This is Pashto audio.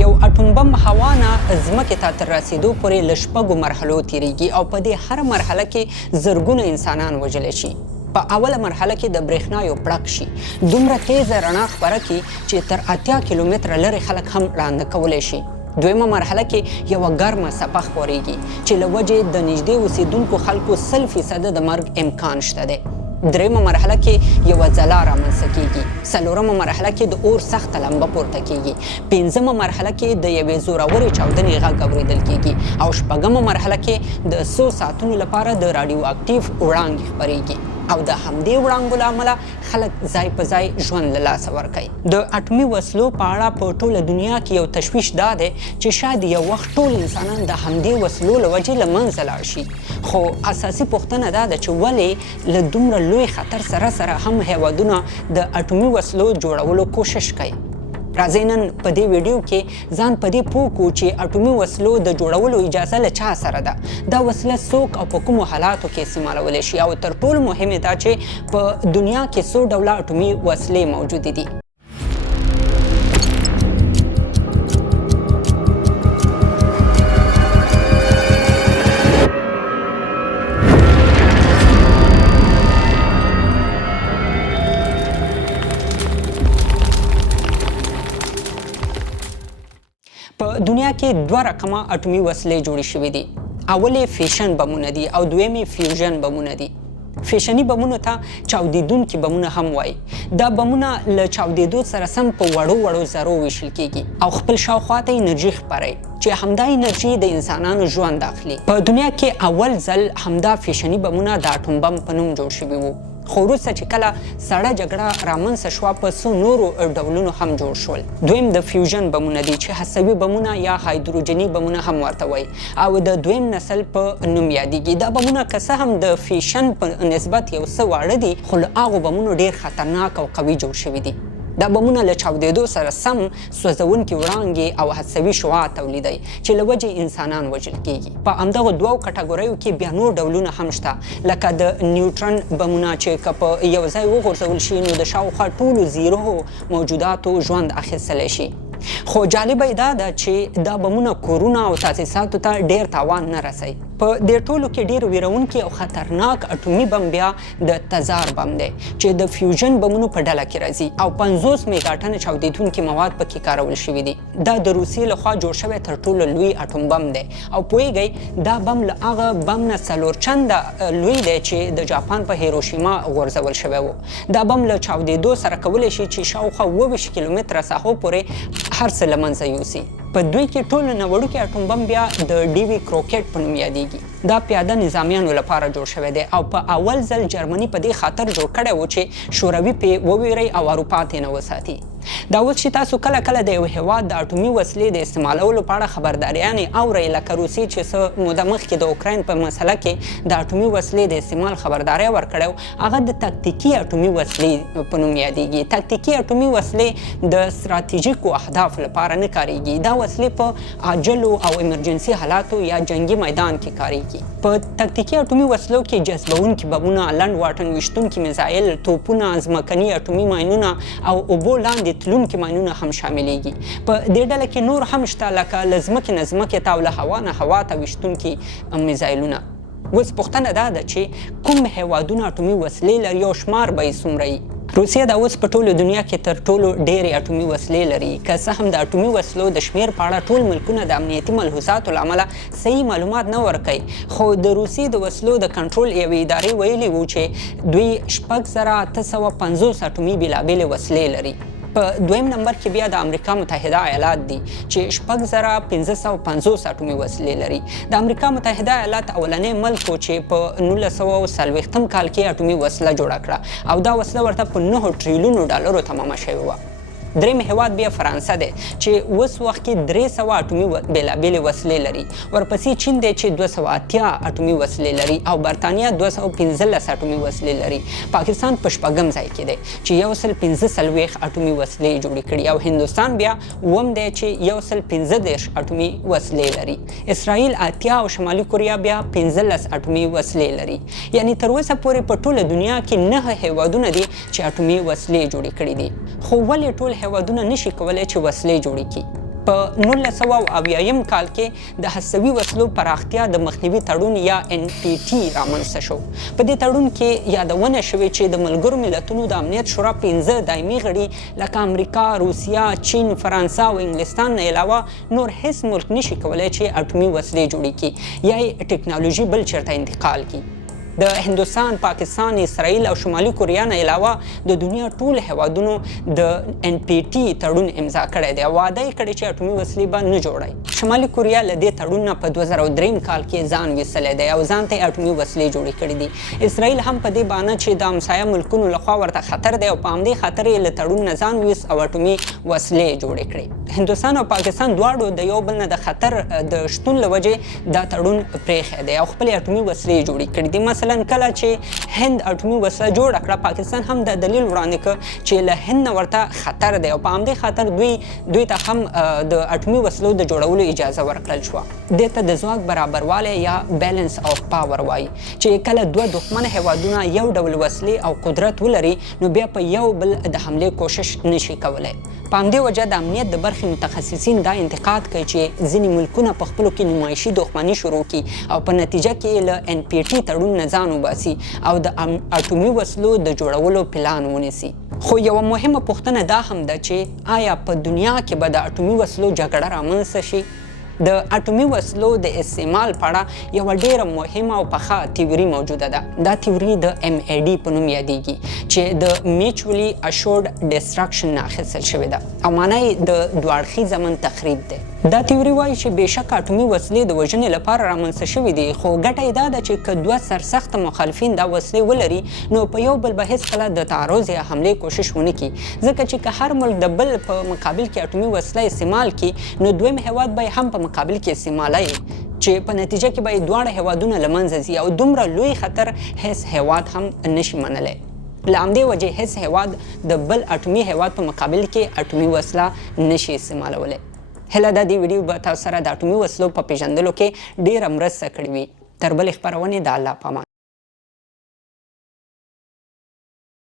یو اټوم بم هوا نه ځمکې ته تر رسېدو پورې له 6 مرحلو تیریږي او په دې هر مرحله کې زرګونه انسانان وژلی شي. په اوله مرحله کې د برېښنا یو پړق شي دومره تیزه رڼا خپره کړي چې تر 80 کیلومتره لرې خلک هم ړانده کولی شي. دویمه مرحله کې یوه ګرمه څپه خپرېږي چې له وجې د نږدې اوسېدونکو خلکو 100% د مرګ امکان شته دی. دریمه مرحله کې یوه ځلا رامنځته کیږي. څلورمه مرحله کې د اور سخته لمبه پورته کیږي. پنځمه مرحله کې د یوې زورورې چاودنې غږ اورېدل کیږي او شپږمه مرحله کې د 100 ساعتونو لپاره د راډیو اکټیو وړانګې خپرېږي او د همدې وړانګو له امله خلک ځای په ځای ژوند له لاسه ورکوي. د اټومي وسلو په اړه په ټوله دنیا کې یو تشویش دا دی چې شاید یو وخت ټول انسانان د همدې وسلو له وجې له منځه لاړ شي. خو اساسي پوښتنه دا ده چې ولې له دومره لوی خطر سره سره هم هېوادونه د اټومي وسلو جوړولو کوشش کوي. راځئ نن په دې ویډیو کې ځان په دې پوه کړو چې اټومي وسلو د جوړولو اجازه له چا سره ده، دا وسله څوک او په کومو حالاتو کې استعمالولی شي او تر ټولو مهمه دا چې په دنیا کې څو ډوله اټومي وسلې موجودې دي. په دنیا کې دوه رقمه اټومي وسلې جوړې شوې دي. اولې فیشن بمونه دي او دویمې فیوژن بمونه دي. فیشني بمونو ته چاودیدونکي بمونه هم وایي. دا بمونه له چاودیدو سره سم په وړو وړو ذرو ویشل کیږي او خپل شاوخوا ته انرژي خپروي چې همدا انرژي د انسانانو ژوند اخلي. په دنیا کې اول ځل همدا فیشني بمونه د اټوم بم په نوم جوړ شوي وو. خو وروسته چې کله سړه جګړه رامنځته شوه په څو نورو ډولونو هم جوړ شول. دویم د فیوژن بمونه دي چې هستوي بمونه یا هایدروجني بمونه هم ورته وایي او د دویم نسل په نوم یادیږي. دا بمونه که څه هم د فیشن په نسبت یو څه واړه دي خو له هغو بمونو ډېر خطرناک او قوي جوړ شوي دي. دا بمونه له چاودېدو سره سم سوځونکي وړانګې او حادثوي شعاع تولیدوي چې له وجې انسانان وژل کیږي. په همدغو دوو کټګوریو کې بیا نور ډولونه هم شته لکه د نیوټرن بمونه چې که په یو ځای وغورځول شي نو د شاوخوا ټولو زیرو موجوداتو ژوند اخیستلی شي. خو جالبه دا ده چې دا بمونه کورونه او تاسیساتو ته ډېر تاوان نه رسوي. په دې ټولو کې ډېر ویرونکي او خطرناک اټومي بم بیا د تزار بم دی چې د فیوژن بمونو په ډله کې راځي او 50 میګا ټنه چاودېدونکي مواد پکې کارول شوي دي. دا د روسیې لخوا جوړ شوی تر ټولو لوی اټوم بم دی او پوهیږئ دا بم له هغه بم نه 4 چنده لوی دی چې د جاپان په هیروشیما غورځول شوی و. دا بم له چاودېدو سره کولی شي چې شاوخوا 22 کیلومتره ساحو پورې هر څه له منځه یوسي. په دوی کې ټولو نه وړوکی اټوم بم بیا د ډي وي کروکټ په نوم یادیږي. دا پیاده نظامیانو لپاره جوړ شوی دی او په اول ځل جرمني په دې خاطر جوړ کړی و چې شوروي پې وویری او اروپا ترې نه وساتي. دا اوس چې تاسو کله کله د یو هېواد د اټومي وسلې د استعمالولو په اړه خبرداریانې اورئ لکه روسیې چې څه موده مخکې د اوکراین په مسله کې د اټومي وسلې د استعمال خبرداری ورکړی هغه د تکتیکي اټومي وسلې په نوم یادیږي. تکتیکي اټومي وسلې د ستراتیژیکو اهدافو لپاره نه کاریږي. دا وسلې په عاجلو او امرجنسي حالاتو یا جنگي میدان کې کاریږي. په تکتیکي اټومي وسلو کې جذبونکي بمونه، لنډ واټن ویشتونکي میزایل، توپونه، ځمکني اټومي ماینونه او اوبو لاندې تلونکي ماینونه هم شاملیږي. په دې ډله کې نور هم شته لکه له ځمکې نه ځمکې ته او له هوا نه هوا ته ویشتونکي میزایلونه. اوس پوښتنه دا ده چې کوم هېوادونه اټومي وسلې لري او شمار به یې څومره وي. روسیه دا اوس په ټولو دنیا کې تر ټولو ډېرې اټومي وسلې لري. که څه هم د اټومي وسلو د شمېر په اړه ټول ملکونه د امنیتي ملحوظاتو له امله صحیح معلومات نه ورکوي خو د روسیې د وسلو د کنټرول یوې ادارې ویلي وو چې دوی 6850 اټومي بېلابېلې وسلې لري. په دویم نمبر کې بیا د امریکا متحده ایالات دي چې 6550 اټومي وسلې لري. د امریکا متحده ایالات اولنی ملک و چې په 1940 کال کې اټومي وسله جوړه کړه او دا وسله ورته په 9 ټریلیونو ډالرو تمامه شوې وه. دریم هېواد بیا فرانسه دی چې اوس وخت کې 300 اټومي بېلابېلې وسلې لري. ورپسې چین دی چې 280 اټومي وسلې لري او برطانیه 215 اټومي وسلې لري. پاکستان په 4م ځای کې دی چې 145 اټومي وسلې جوړې کړي او هندوستان بیا اووم دی چې 115 اټومي وسلې لري. اسرائیل 80 او شمالي کوریا بیا 15 اټومي وسلې لري. یعنی تر اوسه پورې په ټوله دنیا کې 9 هېوادونه دي چې اټومي وسلې جوړې کړي دي. خو ولې ټول هېوادونه نشي کولی چې وسلې جوړې کړي؟ په 1980 کال کې د هستوي وسلو پراختیا د مخنیوي تړون یا NPT رامنځته شو. په دې تړون کې یادونه شوې چې د ملګرو ملتونو د امنیت شورا 15 دایمي غړي لکه امریکا، روسیا، چین، فرانسه او انګلستان نه علاوه نور هیڅ ملک نشي کولای چې اټومي وسلې جوړې کړي یا یې ټکنالوژي بل چېرته انتقال کړي. د هندوستان، پاکستان، اسرائیل او شمالي کوریا نه علاوه د دنیا ټول هېوادونو د NPT تړون امضا کړی دی او وعده یې کړې چې اټومي وسلې به نه جوړوي. شمالي کوریا له دې تړون نه په 2003 کال کې ځان ویستلی دی او ځان ته یې اټومي وسلې جوړې کړي دي. اسرائیل هم په دې بهانه چې د همسایه ملکونو لخوا ورته خطر دی او په همدې خاطر یې له تړون نه ځان ویست او اټومي وسلې جوړې کړې. هندوستان او پاکستان دواړو د یو بل نه د خطر د شتون له وجې دا تړون پرېښی دی او خپلې اټومي وسلې جوړې کړي دي. مثلا کله چې هند اټومي وسله جوړه کړه، پاکستان هم د دلیل وړاندې کړ چې له هند نه ورته خطر دی او په همدې خاطر دوی ته هم د اټومي وسلو د جوړولو اجازه ورکړل شوه. دې ته د ځواک برابروالی یا بیلنس آف پاور وایي چې کله دوه دښمنه هېوادونه یو ډول وسلې او قدرت ولري نو بیا په یو بل د حملې کوشش نشي کولی. په همدې وجه د امنیت د برخې متخصصین دا انتقاد کوي چې ځینې ملکونه په خپلو کې نمایشي دښمني شروع کړي او په نتیجه کې له NPT تړون نه ځان وباسي او د اټومي وسلو د جوړولو پلان ونیسي. خو یوه مهمه پوښتنه دا هم ده چې آیا په دنیا کې به د اټومي وسلو جګړه رامنځته شي؟ د اټومي وسلو د استعمال په اړه یوه ډیره مهمه او پخه تیوري موجوده ده. دا تیوري د MAD په نوم یادیږي چې د میچولی اشورډ ډسټرکشن نه اخیستل شوې ده او معنی یې د دوه اړخیز امن تخریب دی. دا تیوري وایي چې بېشکه اټومي وسلې د وژنې لپاره رامنځته شوي دي، خو ګټه یې دا ده چې که دوه سرسخته مخالفین دا وسلې ولري نو په یو بل به هېڅکله د تعرض یا حملې کوشش ونه کړي، ځکه چې که هر ملک د بل په مقابل کې اټومي وسله استعمال کړي نو دویم هېواد به یې هم په مقابل کې استعمالوي چې په نتیجه کې به یې دواړه هېوادونه له منځه ځي او دومره لوی خطر هېڅ هېواد هم نشي منلی. له همدې وجې هېڅ هېواد د بل اټومي هېواد په مقابل کې اټومي وسله نشي استعمالولی. هله دا دې ویډیو به تاسو سره د اټومي وسلو په پېژندلو کې ډېره مرسته کړې وي. تر بلې خپرونې د الله په امان.